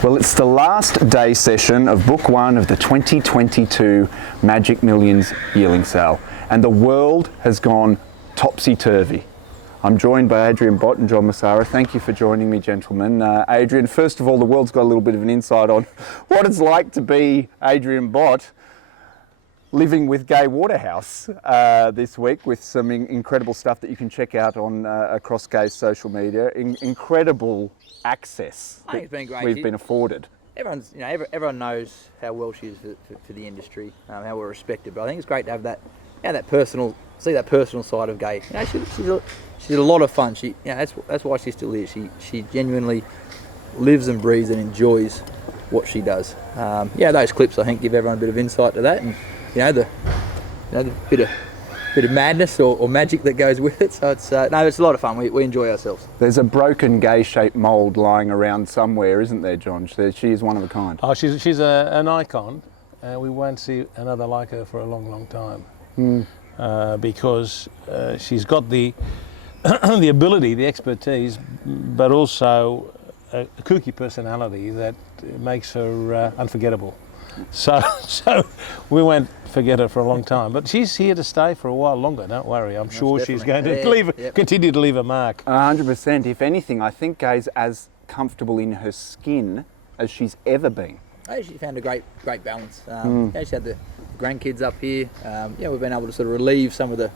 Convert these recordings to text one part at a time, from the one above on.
Well, it's the last day session of Book 1 of the 2022 Magic Millions Yearling Sale, and the world has gone topsy-turvy. I'm joined by Adrian Bott and John Messara. Thank you for joining me, gentlemen. Adrian, first of all, the world's got a little bit of an insight on what it's like to be Adrian Bott living with Gay Waterhouse this week, with some incredible stuff that you can check out on across Gay's social media. Incredible access I think it's been great. we've been afforded. Everyone knows how well she is for the industry, how we're respected. But I think it's great to have that personal side of Gay. She's a lot of fun. That's why she's still here. She genuinely lives and breathes and enjoys what she does. Those clips I think give everyone a bit of insight to that, and the bit of madness or magic that goes with it. So it's a lot of fun. We enjoy ourselves. There's a broken Gay-shaped mould lying around somewhere, isn't there, John? She is one of a kind. Oh, she's an icon. We won't see another like her for a long, long time. Because she's got the the ability, the expertise, but also a kooky personality that makes her unforgettable. So we won't forget her for a long time. But she's here to stay for a while longer, don't worry. I'm sure she's going to continue to leave a mark. 100%. If anything, I think Gay's as comfortable in her skin as she's ever been. She found a great balance. She's had the grandkids up here. We've been able to sort of relieve some of the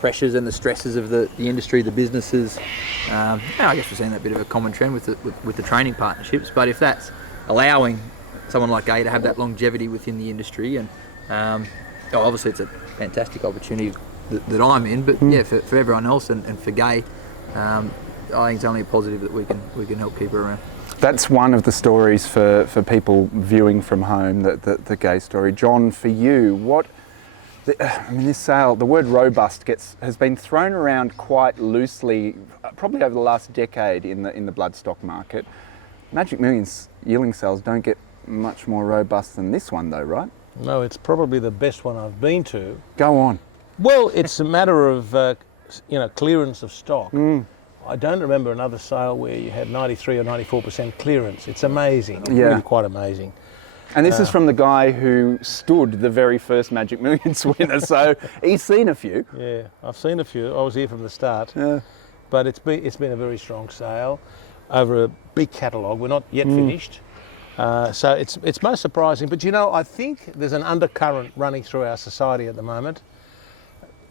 pressures and the stresses of the industry, the businesses. I guess we're seeing that bit of a common trend with the training partnerships. But if that's allowing someone like Gay to have that longevity within the industry, and obviously it's a fantastic opportunity that I'm in. But for everyone else and for Gay, I think it's only a positive that we can help keep her around. That's one of the stories for people viewing from home, the Gay story. John, for you, this sale, the word robust has been thrown around quite loosely, probably over the last decade in the bloodstock market. Magic Millions yearling sales don't get much more robust than this one, though, right? No, it's probably the best one I've been to. Go on. Well, it's a matter of clearance of stock. I don't remember another sale where you had 93 or 94% clearance. It's amazing. It's really quite amazing. And this is from the guy who stood the very first Magic Millions winner, so he's seen a few. Yeah, I've seen a few. I was here from the start. Yeah. But it's been a very strong sale over a big catalogue. We're not yet finished. So it's most surprising. But I think there's an undercurrent running through our society at the moment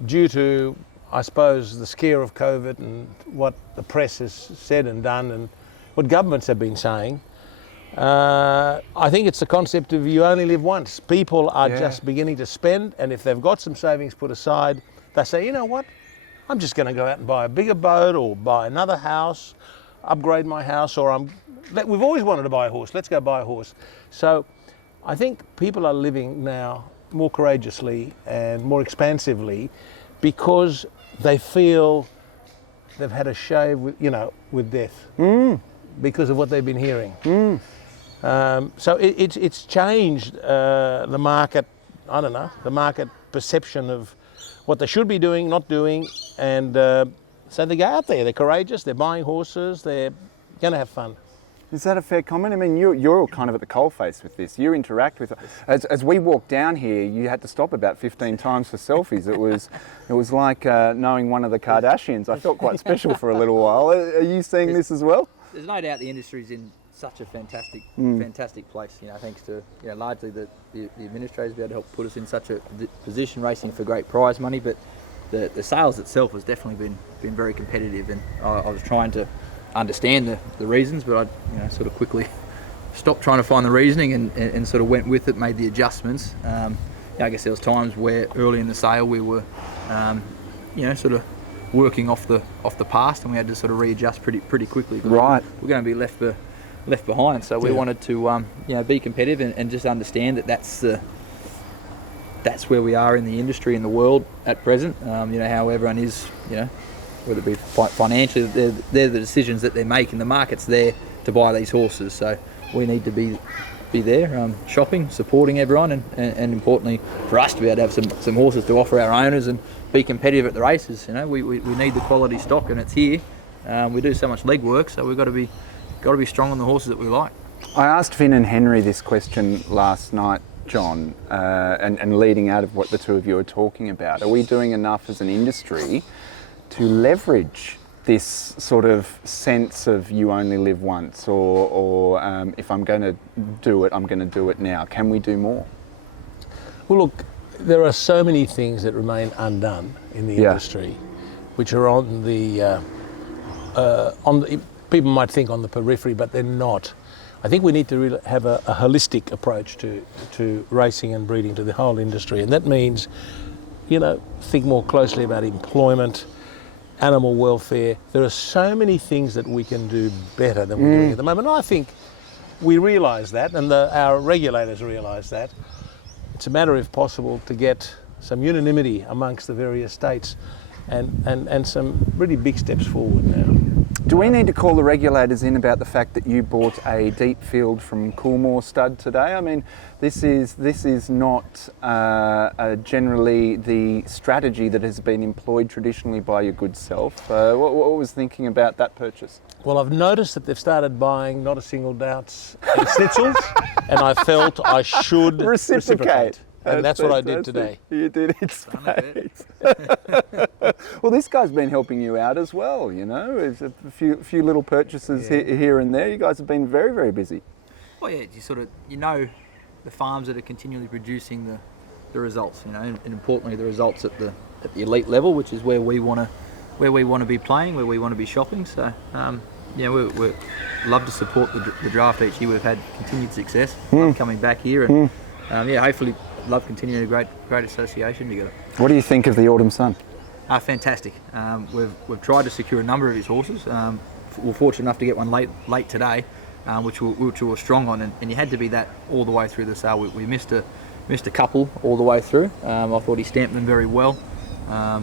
due to, I suppose, the scare of COVID and what the press has said and done and what governments have been saying. I think it's the concept of you only live once. People are just beginning to spend, and if they've got some savings put aside, they say, you know what, I'm just going to go out and buy a bigger boat or buy another house, upgrade my house, or we've always wanted to buy a horse, let's go buy a horse. So I think people are living now more courageously and more expansively because they feel they've had a shave with death because of what they've been hearing. So it's changed the market, the market perception of what they should be doing, not doing, and so they go out there, they're courageous, they're buying horses, they're going to have fun. Is that a fair comment? I mean, you're kind of at the coalface with this. You interact with, as we walked down here, you had to stop about 15 times for selfies. It was like knowing one of the Kardashians. I felt quite special for a little while. Are you seeing this as well? There's no doubt the industry's in such a fantastic place. Thanks to largely the administrators be able to help put us in such a position, racing for great prize money. But the sales itself has definitely been very competitive, and I was trying to understand the reasons, but I sort of quickly stopped trying to find the reasoning and sort of went with it, made the adjustments. I guess there was times where early in the sale we were sort of working off the past, and we had to sort of readjust pretty quickly. Right. We're going to be left behind, so we wanted to be competitive and just understand that's where we are in the industry, in the world at present. How everyone is, whether it be financially, they're the decisions that they make, and the market's there to buy these horses. So we need to be there, shopping, supporting everyone, and importantly for us to be able to have some horses to offer our owners and be competitive at the races. We need the quality stock, and it's here. We do so much legwork, so we've got to be strong on the horses that we like. I asked Vin and Henry this question last night, John, and leading out of what the two of you are talking about. Are we doing enough as an industry to leverage this sort of sense of you only live once, or if I'm going to do it, I'm going to do it now? Can we do more? Well, look, there are so many things that remain undone in the industry, which are on the people might think on the periphery, but they're not. I think we need to really have a holistic approach to racing and breeding, to the whole industry, and that means, think more closely about employment, animal welfare. There are so many things that we can do better than we're doing at the moment. And I think we realise that, and our regulators realise that. It's a matter, if possible, to get some unanimity amongst the various states and some really big steps forward now. Do we need to call the regulators in about the fact that you bought a deep field from Coolmore stud today? I mean, this is not generally the strategy that has been employed traditionally by your good self. What was thinking about that purchase? Well, I've noticed that they've started buying not a single Doubts and Schnitzels, and I felt I should reciprocate. And that's what I did today. You did it. Well, this guy's been helping you out as well, There's a few little purchases here and there. You guys have been very, very busy. Well, yeah, the farms that are continually producing the results, and importantly the results at the elite level, which is where we want to be playing, where we want to be shopping. So, we love to support the draft each year. We've had continued success. Love coming back here, and hopefully love continuing a great association together. What do you think of the Autumn Sun? Fantastic. We've tried to secure a number of his horses. We're fortunate enough to get one late today, which we were strong on, and you had to be that all the way through the sale. We missed a couple all the way through. I thought he stamped them very well. I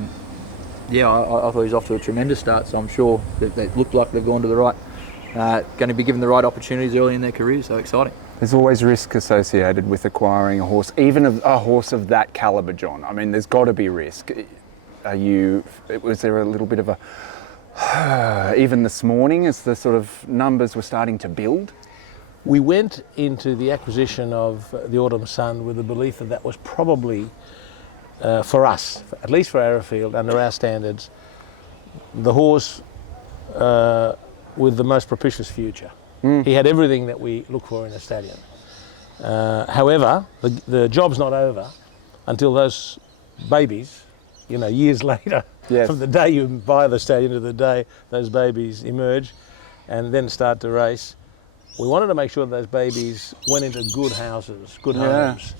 thought he was off to a tremendous start. So I'm sure that they look like they've gone to the right, going to be given the right opportunities early in their careers. So exciting. There's always risk associated with acquiring a horse, even a horse of that calibre, John. I mean, there's got to be risk. Was there a little bit of a, even this morning as the sort of numbers were starting to build? We went into the acquisition of the Autumn Sun with the belief that was probably, for us, at least for Arrowfield, under our standards, the horse with the most propitious future. He had everything that we look for in a stallion. However, the job's not over until those babies, years later, from the day you buy the stallion to the day those babies emerge and then start to race. We wanted to make sure that those babies went into good houses, good homes.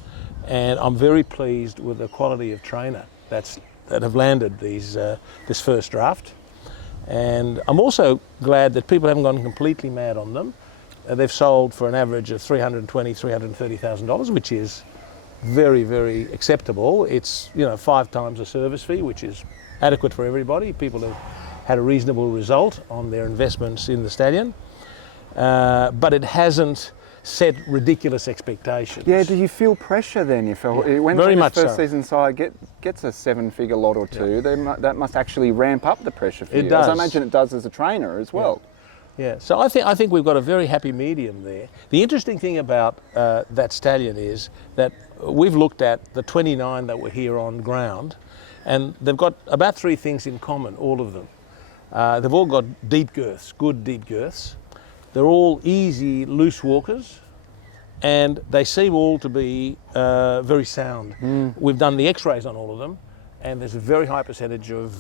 And I'm very pleased with the quality of trainer that have landed this first draft. And I'm also glad that people haven't gone completely mad on them. They've sold for an average of $320,000, $330,000, which is very, very acceptable. It's 5 times the service fee, which is adequate for everybody. People have had a reasonable result on their investments in the stallion, but it hasn't set ridiculous expectations. Yeah, do you feel pressure then when the first season side gets a 7-figure lot or two? That must actually ramp up the pressure for you. Does. As I imagine it does as a trainer as well. Yeah, so I think we've got a very happy medium there. The interesting thing about that stallion is that we've looked at the 29 that were here on ground, and they've got about 3 things in common, all of them. They've all got deep girths, good deep girths. They're all easy, loose walkers, and they seem all to be very sound. We've done the X-rays on all of them, and there's a very high percentage of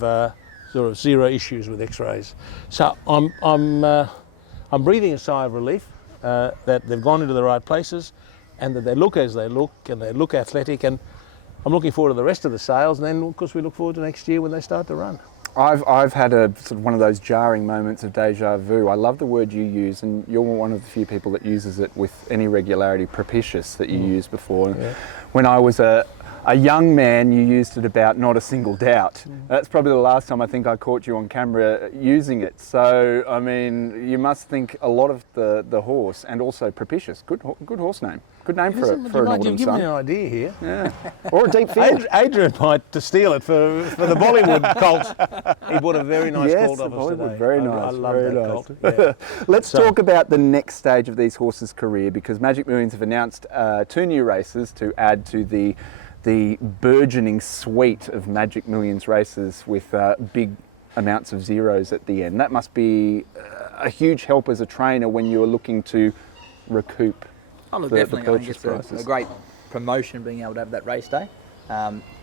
sort of 0 issues with X-rays. So I'm breathing a sigh of relief that they've gone into the right places, and that they look as they look, and they look athletic. And I'm looking forward to the rest of the sales, and then of course we look forward to next year when they start to run. I've had a sort of one of those jarring moments of deja vu. I love the word you use, and you're one of the few people that uses it with any regularity, propitious, that you used before. When I was a a young man, you used it about not a single doubt. That's probably the last time I think I caught you on camera using it. So, I mean, you must think a lot of the horse, and also propitious. Good horse name. Good name for an autumn You've given sun. me an idea here. Yeah. Or a deep field. Adrian might to steal it for the Bollywood colt. He bought a very nice Yes, colt the of us Bollywood, today. very I nice. love very that nice. colt. Yeah. Let's talk about the next stage of these horses' career, because Magic Millions have announced 2 new races to add to the burgeoning suite of Magic Millions races with big amounts of zeros at the end. That must be a huge help as a trainer when you are looking to recoup. Oh, look, the definitely. I think purchase it's prices. a great promotion being able to have that race day.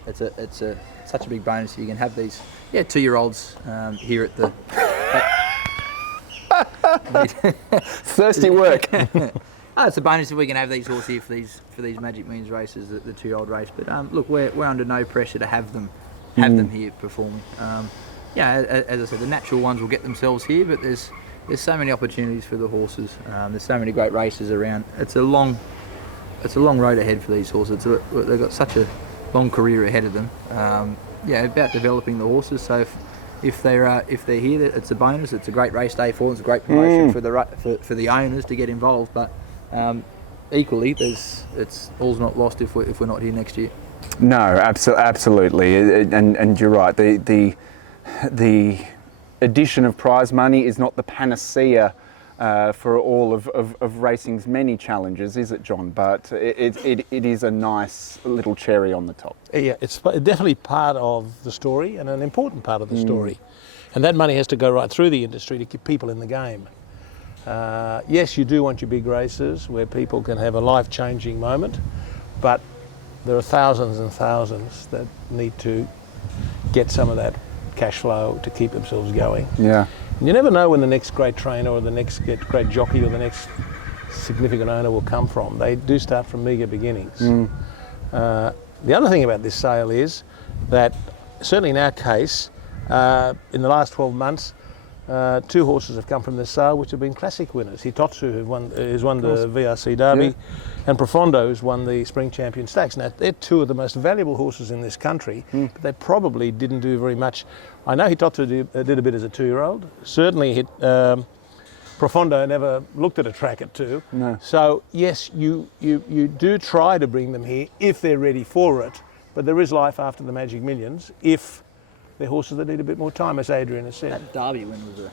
It's such a big bonus. You can have these 2-year-olds here at the. Thirsty work. It's a bonus if we can have these horses here for these Magic Millions races, the 2-year-old race. But look, we're under no pressure to have them here performing. As I said, the natural ones will get themselves here, but there's so many opportunities for the horses. There's so many great races around. It's a long road ahead for these horses. They've got such a long career ahead of them. About developing the horses. So if they're here, it's a bonus. It's a great race day for them. It's a great promotion for the owners to get involved. But equally, it's all's not lost if we're not here next year. No, absolutely, and you're right. The addition of prize money is not the panacea for all of racing's many challenges, is it, John? But it is a nice little cherry on the top. Yeah, it's definitely part of the story and an important part of the story. And that money has to go right through the industry to keep people in the game. Yes, you do want your big races where people can have a life-changing moment, but there are thousands and thousands that need to get some of that cash flow to keep themselves going. Yeah. And you never know when the next great trainer or the next great jockey or the next significant owner will come from. They do start from meagre beginnings. The other thing about this sale is that, certainly in our case, in the last 12 months, 2 horses have come from this sale which have been classic winners. Hitotsu, who's won the VRC Derby, and Profondo, who's won the Spring Champion Stakes. Now, they're 2 of the most valuable horses in this country, but they probably didn't do very much. I know Hitotsu did a bit as a 2-year-old. Certainly, Profondo never looked at a track at 2. No. So, yes, you do try to bring them here if they're ready for it, but there is life after the Magic Millions if they're horses that need a bit more time, as Adrian has said. That Derby win was an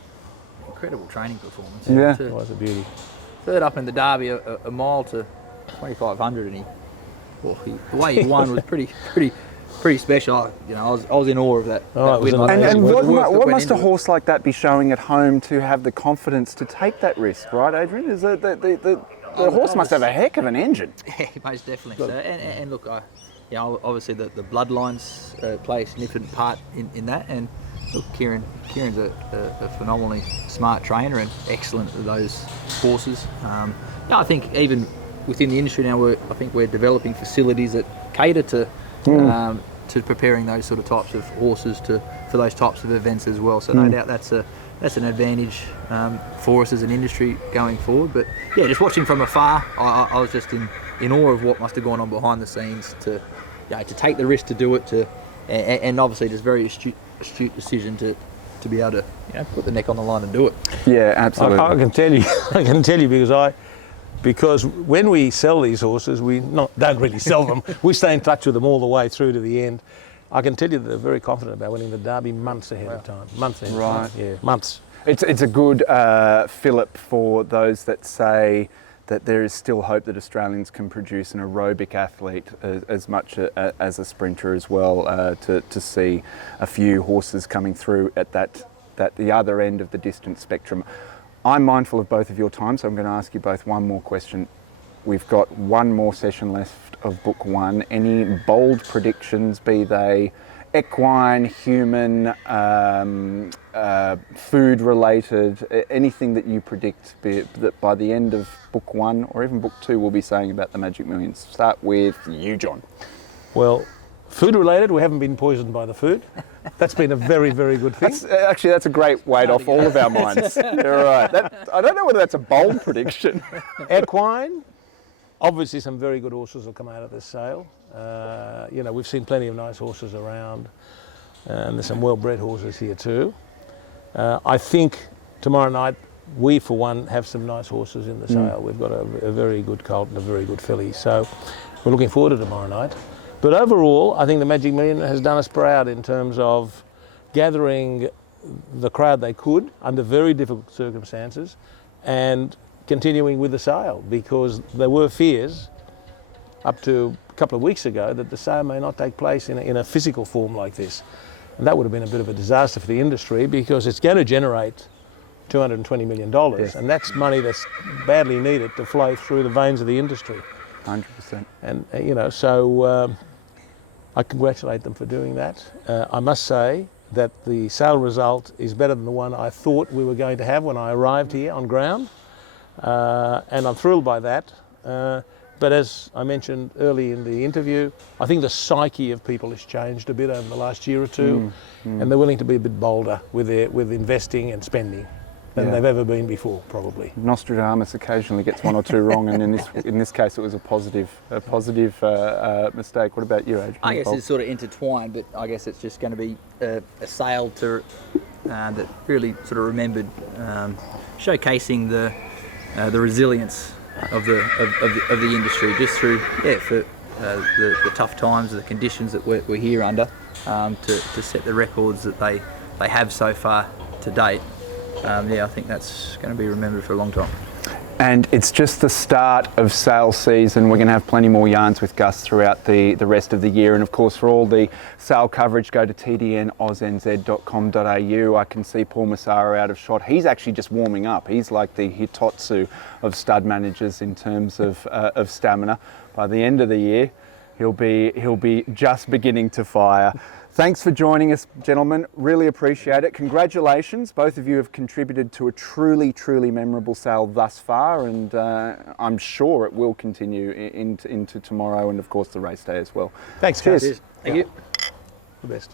incredible training performance. Yeah. It was a beauty. Third up in the Derby, a mile to 2,500, and the way he won was pretty special. I was in awe of that. Oh, it was win. amazing. And The work what that must a went into horse like that be showing at home to have the confidence to take that risk, right, Adrian? Is it the horse must have a heck of an engine. it? Yeah, most definitely. So, and look, obviously the bloodlines play a significant part in that. And look, Kieran's a phenomenally smart trainer and excellent at those horses. I think even within the industry now, I think we're developing facilities that cater to preparing those sort of types of horses for those types of events as well. So no doubt that's an advantage for us as an industry going forward. But yeah, just watching from afar, I was just in awe of what must have gone on behind the scenes to take the risk to do it, and obviously just very astute decision to be able to put the neck on the line and do it. Yeah, absolutely. I can tell you because when we sell these horses, we don't really sell them. We stay in touch with them all the way through to the end. I can tell you that they're very confident about winning the Derby months ahead of time. Months ahead. Right. Of time. Yeah, months. It's a good fillip for those that say that there is still hope that Australians can produce an aerobic athlete as much as a sprinter as well, to see a few horses coming through at the other end of the distance spectrum. I'm mindful of both of your time, so I'm going to ask you both one more question. We've got one more session left of Book 1. Any bold predictions, be they equine, human, food related, anything that you predict that by the end of Book 1 or even Book 2 we'll be saying about the Magic Millions? Start with you, John. Well, food related, we haven't been poisoned by the food. That's been a very, very good thing. That's a great weight off all of our minds. You're right. I don't know whether that's a bold prediction. Equine, Obviously, some very good horses will come out of this sale. You know, we've seen plenty of nice horses around, and there's some well-bred horses here too. I think tomorrow night, we for one have some nice horses in the sale. We've got a very good colt and a very good filly, so we're looking forward to tomorrow night. But overall, I think the Magic Million has done us proud in terms of gathering the crowd they could under very difficult circumstances and continuing with the sale, because there were fears up to a couple of weeks ago that the sale may not take place in a physical form like this. And that would have been a bit of a disaster for the industry, because it's going to generate $220 million, and that's money that's badly needed to flow through the veins of the industry. 100%. And you know, so I congratulate them for doing that. I must say that the sale result is better than the one I thought we were going to have when I arrived here on ground, and I'm thrilled by that. But as I mentioned early in the interview, I think the psyche of people has changed a bit over the last year or two, and they're willing to be a bit bolder with investing and spending than they've ever been before, probably. Nostradamus occasionally gets one or two wrong, and in this case, it was a positive mistake. What about you, Adrian? I guess it's sort of intertwined, but I guess it's just going to be a sale that really sort of remembered showcasing the resilience of the industry, just through for the tough times, the conditions that we're here under, to set the records that they have so far to date. I think that's going to be remembered for a long time. And it's just the start of sale season. We're going to have plenty more yarns with Gus throughout the rest of the year. And of course, for all the sale coverage, go to tdnauznz.com.au. I can see Paul Messara out of shot. He's actually just warming up. He's like the Hitotsu of stud managers in terms of stamina. By the end of the year, he'll be just beginning to fire. Thanks for joining us, gentlemen. Really appreciate it. Congratulations. Both of you have contributed to a truly, truly memorable sale thus far, and I'm sure it will continue into tomorrow and, of course, the race day as well. Thanks, Cheers. guys. Thank you. The best.